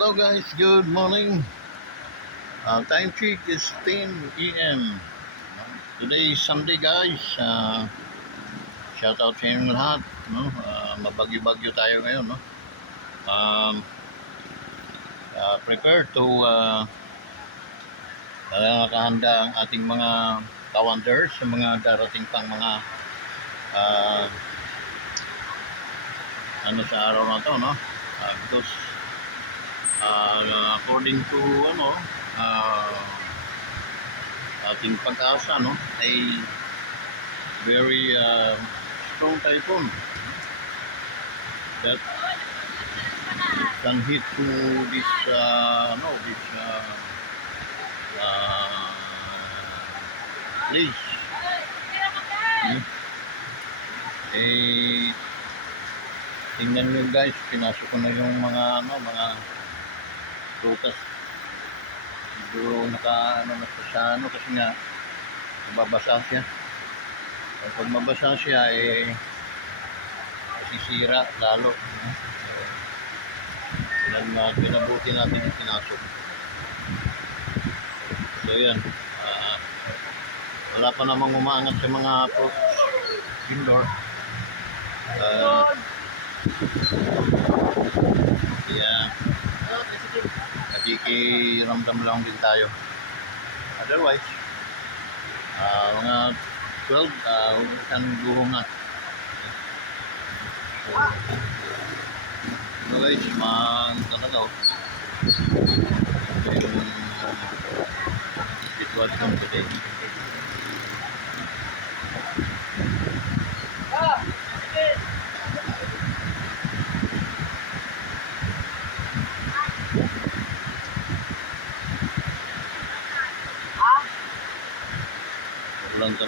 Hello guys, good morning. Time check is 10 a.m. Today is Sunday guys. Shout out sa inyo lahat. No? Mabagyo-bagyo tayo ngayon. No? Um, Prepare to nakahanda ang ating mga calendars sa mga darating pang mga ano sa araw na to, no? Because according to ating pag-asa, no, ay very strong typhoon that can hit to this place. Eh, tingnan nyo guys, pinasok ko na yung mga prutas. Medyo naka na sa kasi nga mababasa siya. Pag mabasa siya masisira lalo. Yan pinabuti natin yung pinasok. So yan, wala pa namang umaangat sa mga fruits indoor. Nakikiramdam lang din tayo. Otherwise, mga 12, isang guhong na. So guys, talaga yung sitwasyon today. Lang